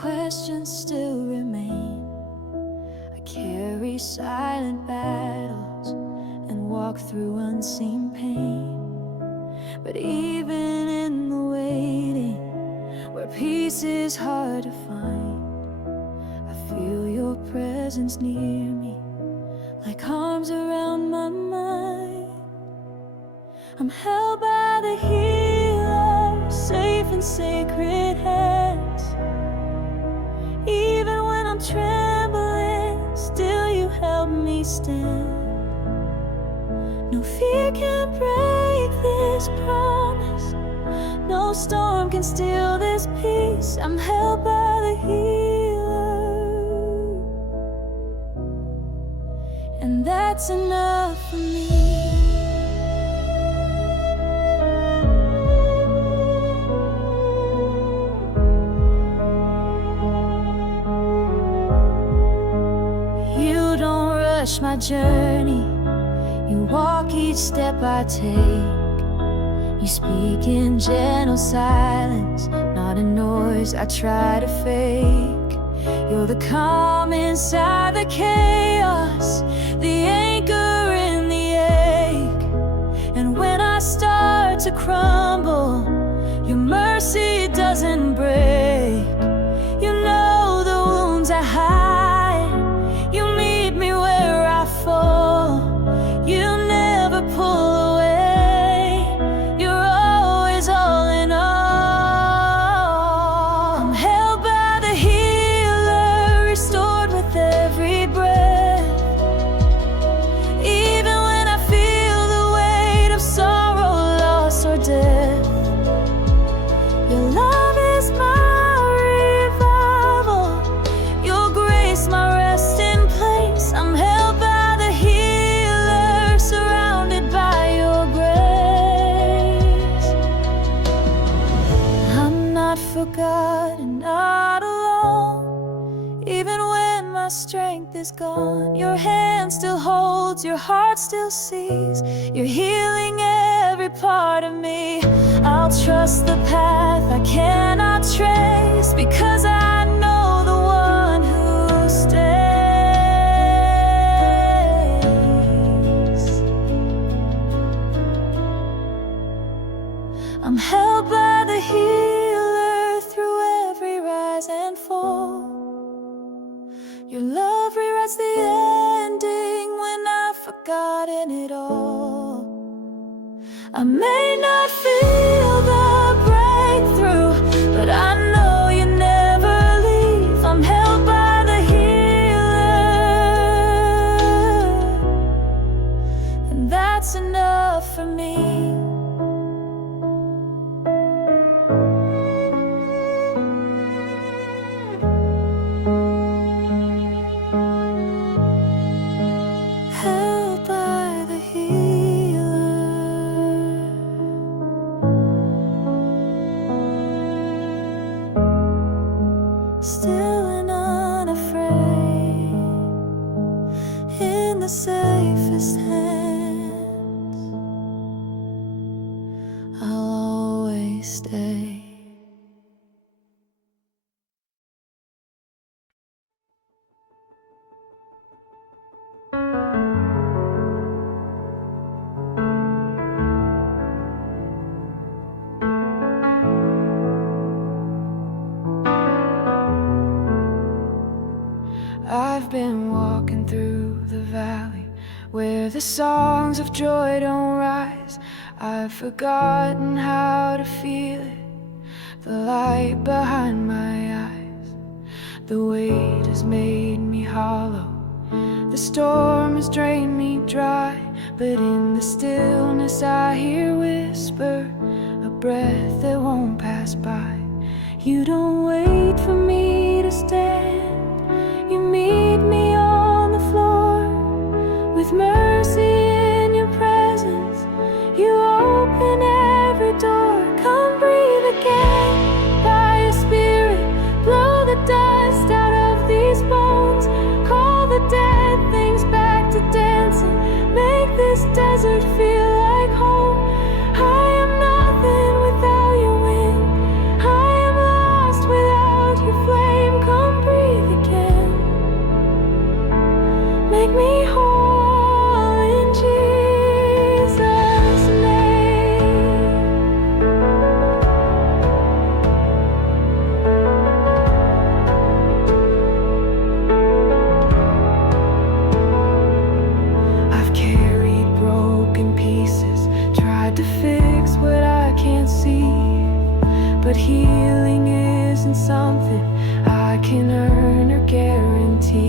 questions still remain. I carry silent battles and walk through unseen pain. But even in the waiting, where peace is hard to find, I feel your presence near me, like arms around my mind. I'm held by the healer, safe in sacred hands. Even when I'm trembling, still you help me stand. No fear can break this promise, no storm can steal this peace. I'm held by the healer, and that's enough for me. You don't rush my journey, you walk each step I take. You speak in gentle silence, not a noise I try to fake. You're the calm inside the chaos, the anchor in the ache. And when I start to crumble, your mercy doesn't break. You know the wounds I hide, you meet me where I fall. You never pull away, you're always all in all. I'm held by the healer, restored with every breath. Even when I feel the weight of sorrow, loss, or death, your love is my revival, your grace my resting place. I'm held by the healer, surrounded by your grace. I'm not forgotten, not alone. Even when my strength is gone, your hand still holds, your heart still sees. You're healing every part of me. I'll trust the path I cannot trace, because I know the one who stays. I'm held by the healer through every rise and fall. Your love rewrites the ending when I've forgotten it all. I may not feel the breakthrough, but I know you never leave. I'm held by the healer, and that's enough for me. Held by the healer, still and unafraid, in the safest hands, I'll always stay. I've been walking through the valley where the songs of joy don't rise. I've forgotten how to feel it, the light behind my eyes. The weight has made me hollow, the storm has drained me dry. But in the stillness I hear whisper, a breath that won't pass by. You don't wait for me to stand, you meet me on the floor. With mercy in your presence, you open every door. Come breathe again by your spirit, blow the dust out of these bones. Call the dead things back to dancing, make this desert feel like home. I am nothing without your wind, I am lost without your flame. can earn or guarantee.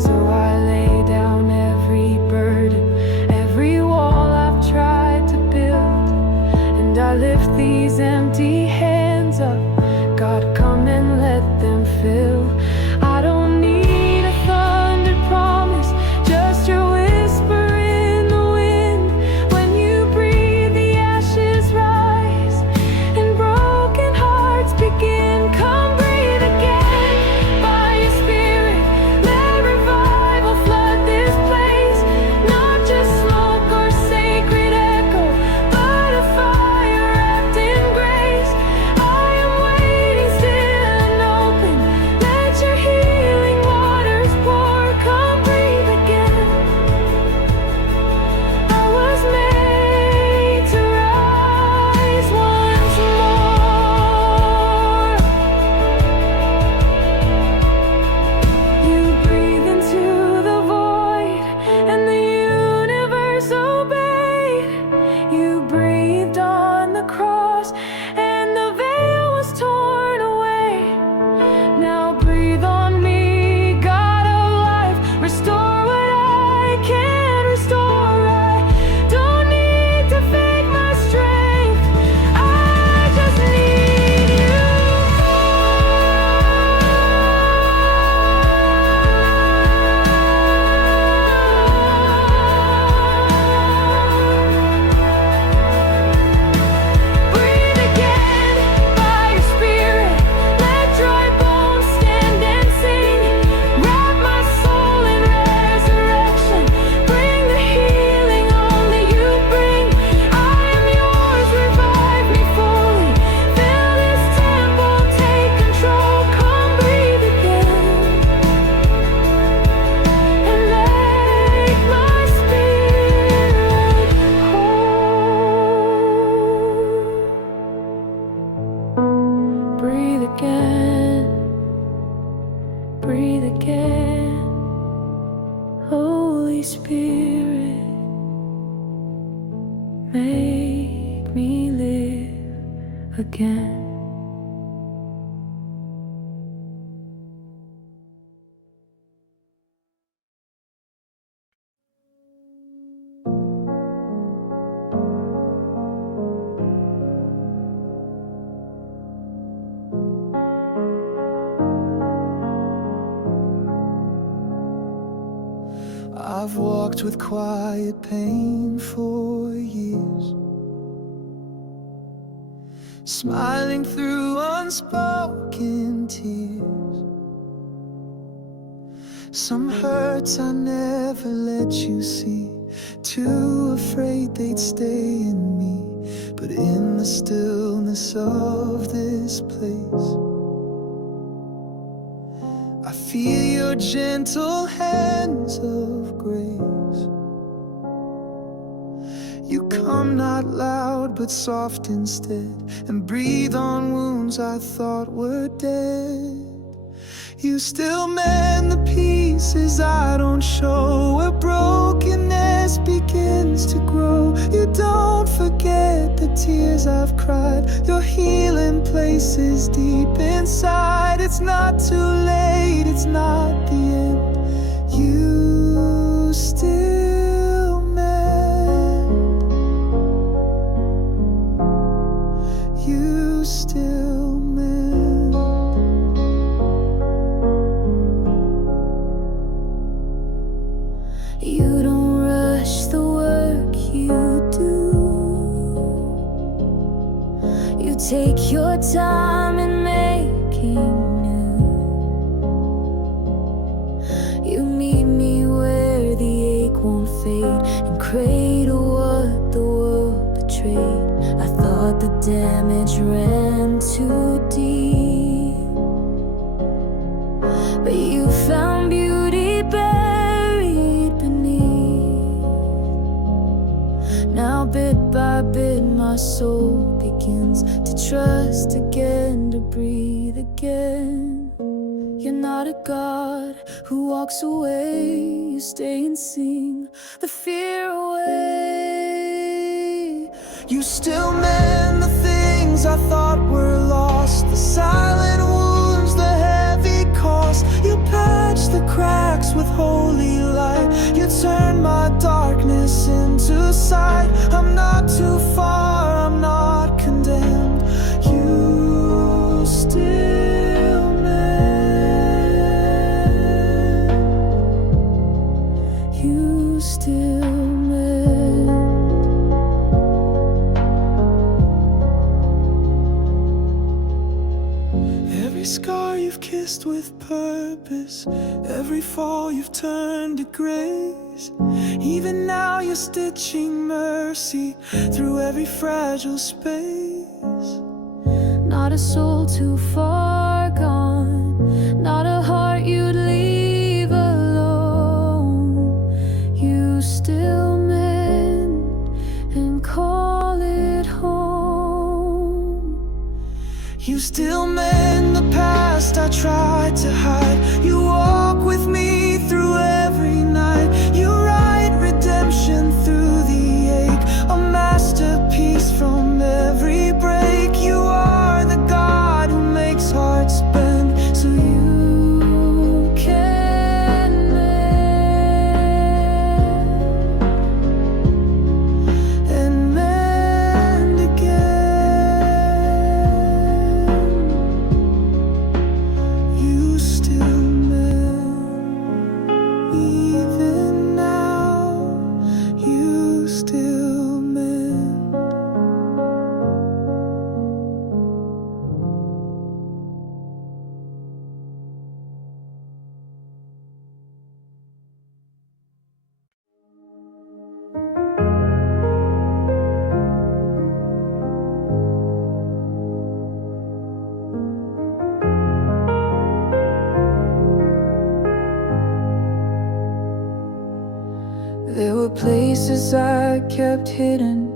So I lay down every burden, every wall I've tried to build, and I lift these empty hands up. God, come and let them fill. I don't need a thunder promise, just your whisper in the wind. When you breathe, the ashes rise and broken hearts begin. Come breathe again by your spirit, let revival flood this place. Not just smoke or sacred echo, but a fire wrapped in grace. I am waiting still and open, let your healing waters pour. Come breathe again. I was made to rise once more. You breathe into the void, and the universe obeyed. You breathed on the cross, and the veil was torn away. Now breathe on me, God of life, restore what I can't restore. I don't need to fake my strength, I just need you Breathe again by your spirit, let dry bones stand and sing. Wrap my soul in resurrection, bring the healing only you bring. I am yours, revive me fully, fill this temple, take control. Come breathe again and make my spirit whole. Breathe again, breathe again, Holy Spirit, make me live again. I've walked with quiet pain for years, smiling through unspoken tears. Some hurts I never let you see, too afraid they'd stay in me. But in the stillness of this place, I feel your gentle hands of grace. You come not loud but soft instead, and breathe on wounds I thought were dead. You still mend the pieces I don't show, where brokenness begins to grow. You don't forget the tears I've cried, your healing places deep inside. It's not too late, it's not the end. You still mend, you still mend. You don't rush the work you do. You take your time in making new. You meet me where the ache won't fade, and cradle what the world betrayed. I thought the damage ran too deep, but you found beauty buried beneath. Now bit by bit my soul begins to trust again, to breathe again. You're not a God who walks away, you stay and sing the fear away. You still mend the things I thought were lost, the silent wounds, the heavy inside. I'm not too far, I'm not condemned. You still mend. You still mend. Every scar you've kissed with purpose, every fall you've turned to grace. Even now you're stitching mercy through every fragile space. Not a soul too far gone, not a heart you'd leave alone. You still mend and call it home. You still mend the past I tried to hide. You walk with me through every night. You write redemption through the ache, a masterpiece from every break. You are the God who makes hearts bend, so you can mend and mend again. You still mend, even now. You still mend. There were places I kept hidden,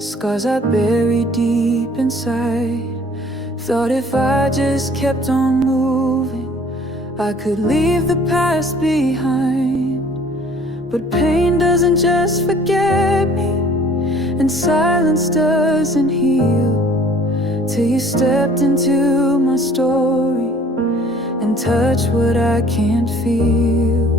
scars I buried deep inside. Thought if I just kept on moving, I could leave the past behind. But pain doesn't just forget me, and silence doesn't heal, till you stepped into my story and touched what I can't feel.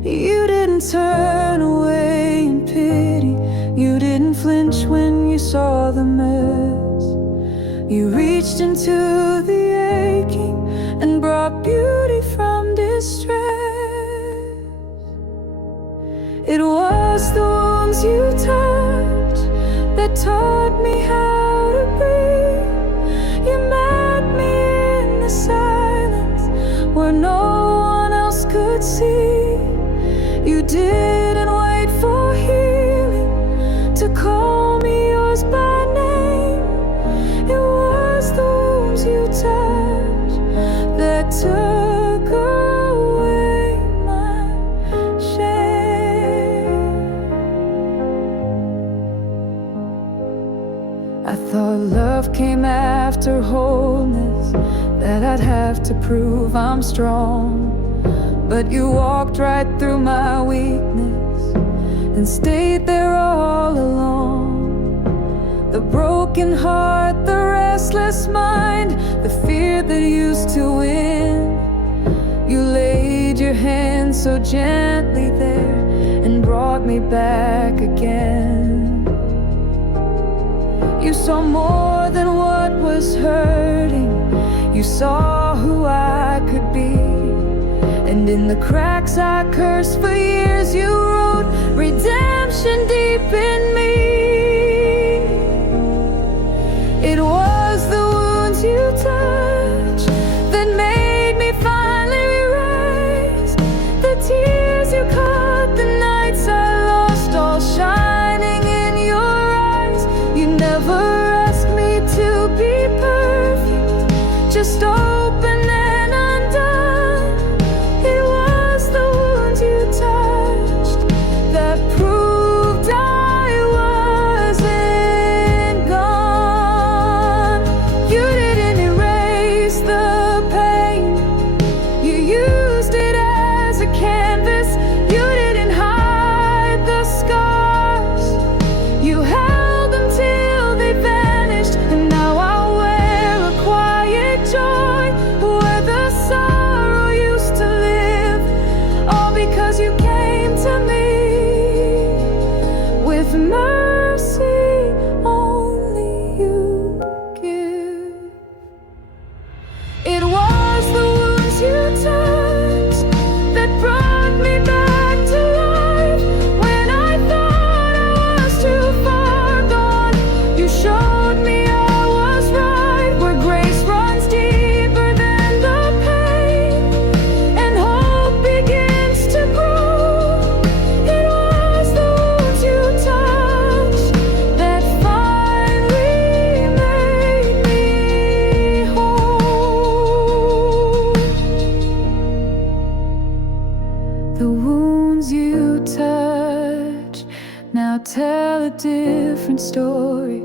You didn't turn away in pity, you didn't flinch when you saw the mess. You reached into the aching and brought beauty from distress. It was the wounds you touched that taught me how to breathe. You met me in the silence where no one else could see. You didn't wait for healing to call me yours by name. It was the wounds you touched that took away my shame. I thought love came after wholeness, that I'd have to prove I'm strong. But you walked right through my weakness and stayed there all along. The broken heart, the restless mind, the fear that used to win. You laid your hand so gently there and brought me back again. You saw more than what was hurting. You saw who I could be. And in the cracks I cursed for years, you wrote redemption deep in me. It was the wounds you touched that made me finally rise. The tears you caught, the nights I lost, all shining in your eyes. You never asked me to be perfect, just open and undone. It was the wounds you touched that proved I was different story.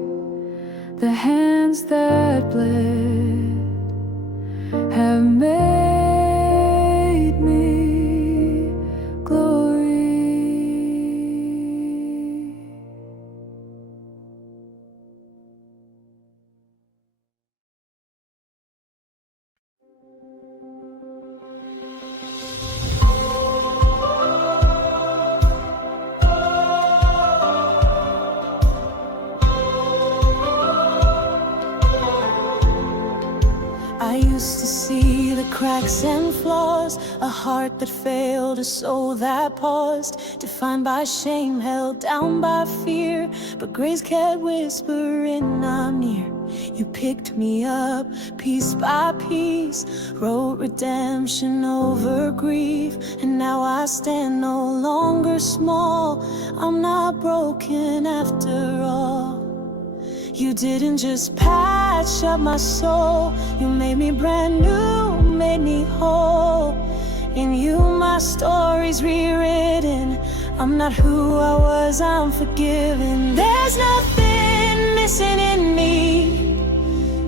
The hands that bled have made me glory. I used to see the cracks and flaws, a heart that failed, a soul that paused, defined by shame, held down by fear. But grace kept whispering, I'm near. You picked me up piece by piece, wrote redemption over grief. And now I stand no longer small, I'm not broken after all. You didn't just patch up my soul, you made me brand new, made me whole. In you my story's rewritten, I'm not who I was, I'm forgiven. There's nothing missing in me,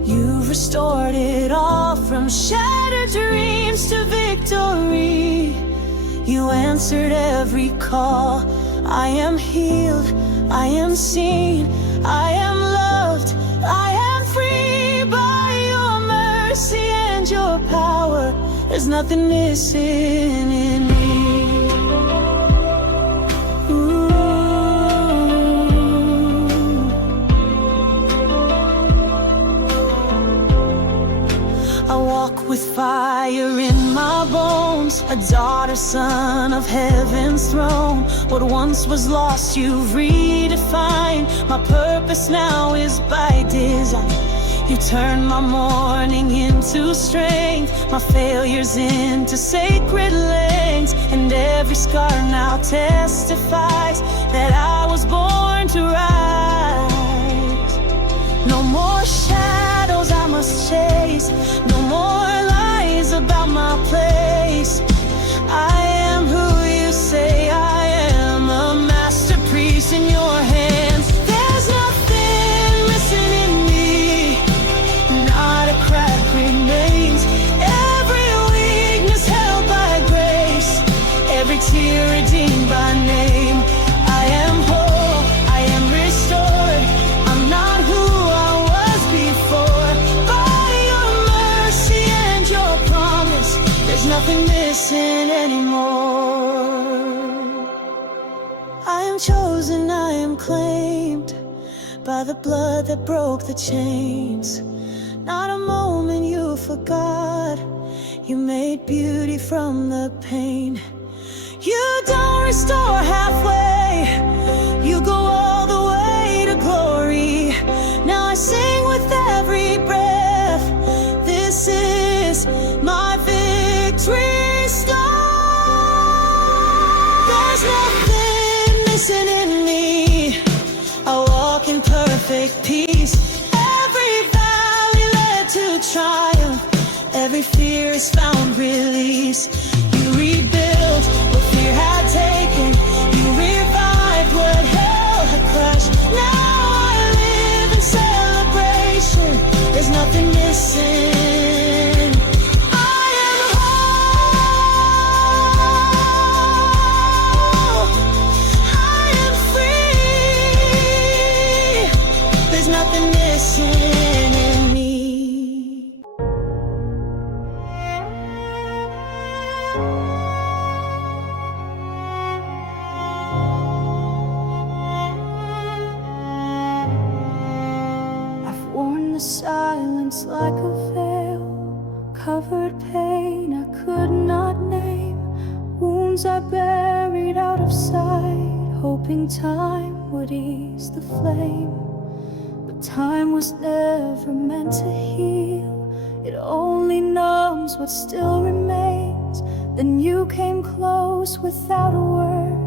you've restored it all, from shattered dreams to victory. You answered every call, I am healed, I am seen, I am loved, I am free by your mercy and your power. There's nothing missing in me. Ooh. I walk with fire in my bones, a daughter, son of heaven's throne. What once was lost, you've redefined. My purpose now is by design. You turn my mourning into strength, my failures into sacred lengths. And every scar now testifies that I was born to rise. No more shadows I must chase, no more lies about my place. I am who you say I am, a masterpiece in your hands. There's nothing missing in me, not a crack remains. Every weakness held by grace, every tear redeemed by name. I am whole, I am restored, I'm not who I was before. By your mercy and your promise, there's nothing missing anymore. I am chosen, I am claimed by the blood that broke the chains. Not a moment you forgot, you made beauty from the pain. You don't restore halfway, you go all the way to glory. Now I sing with every breath, this is my victory song. There's nothing missing in me, I walk in perfect peace. Every valley led to triumph, every fear is found release. You rebuild what fear had taken, you revived what hell had crushed. Now I live in celebration, there's nothing missing. I am whole, I am free, there's nothing missing in me. I've worn the silence like a veil, covered pain I could not name, wounds I buried out of sight, hoping time would ease the flame. But time was never meant to heal, it only numbs what still remains. Then you came close without a word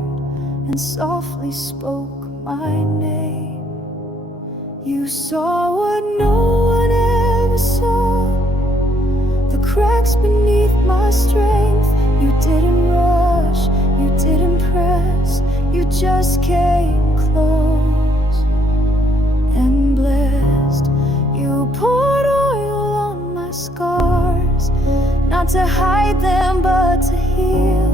and softly spoke my name. You saw what no one ever saw, the cracks beneath my strength. You didn't rush, you didn't press, you just came close. blessed. You poured oil on my scars, not to hide them but to heal.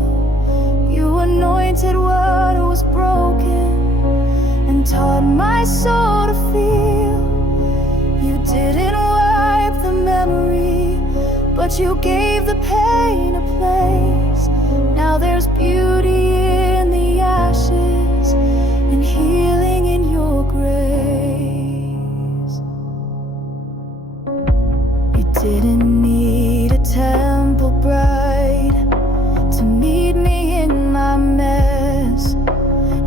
You anointed what was broken and taught my soul to feel. You didn't wipe the memory, but you gave the pain a place. Now there's beauty in the ashes and healing in your grace. You didn't need a temple bride to meet me in my mess.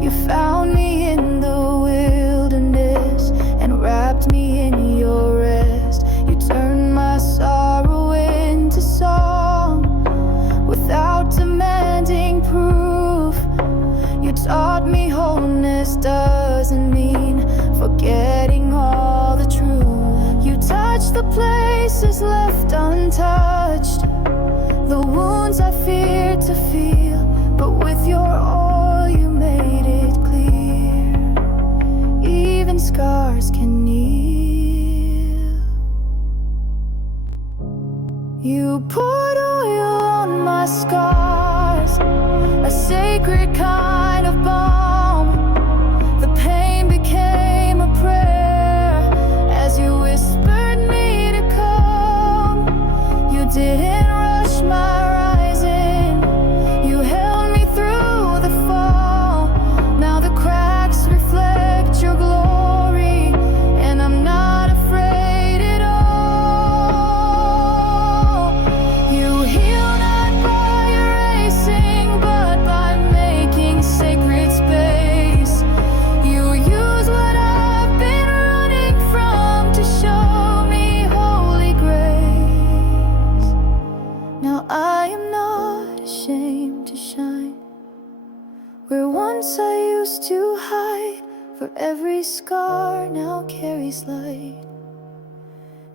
You found me in the wilderness and wrapped me in your rest. You turned my sorrow into song without demanding proof. You taught me wholeness doesn't mean forgetting all the truth. You touched the places left untouched, the wounds I feared to feel, but with your oil you made it clear. Even scars can heal. You poured oil on my scars, a sacred kind of balm. The pain became a prayer as you whispered me to come. You didn't rush my rising, you held me through the fall. Now the cracks reflect your glory, and I'm not afraid at all. You heal not by erasing, but by making sacred space. You use what I've been running from to show me holy grace. Now I am not ashamed to shine where once I used to hide, for every scar now carries light,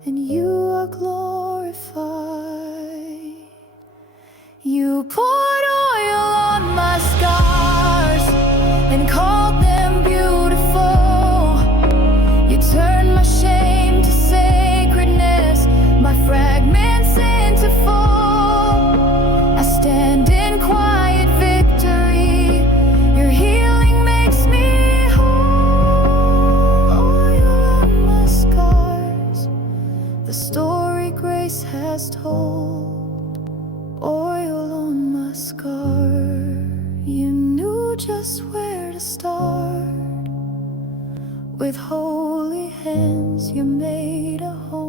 and you are glorified. You poured oil on my scars and called them beautiful. You turned my shame to sacredness, my fragments into full. I stand in quiet victory. Your healing makes me whole. Oil on my scars, the story grace has told. Oil on my scar, you knew just where to start. With holy hands you made a home.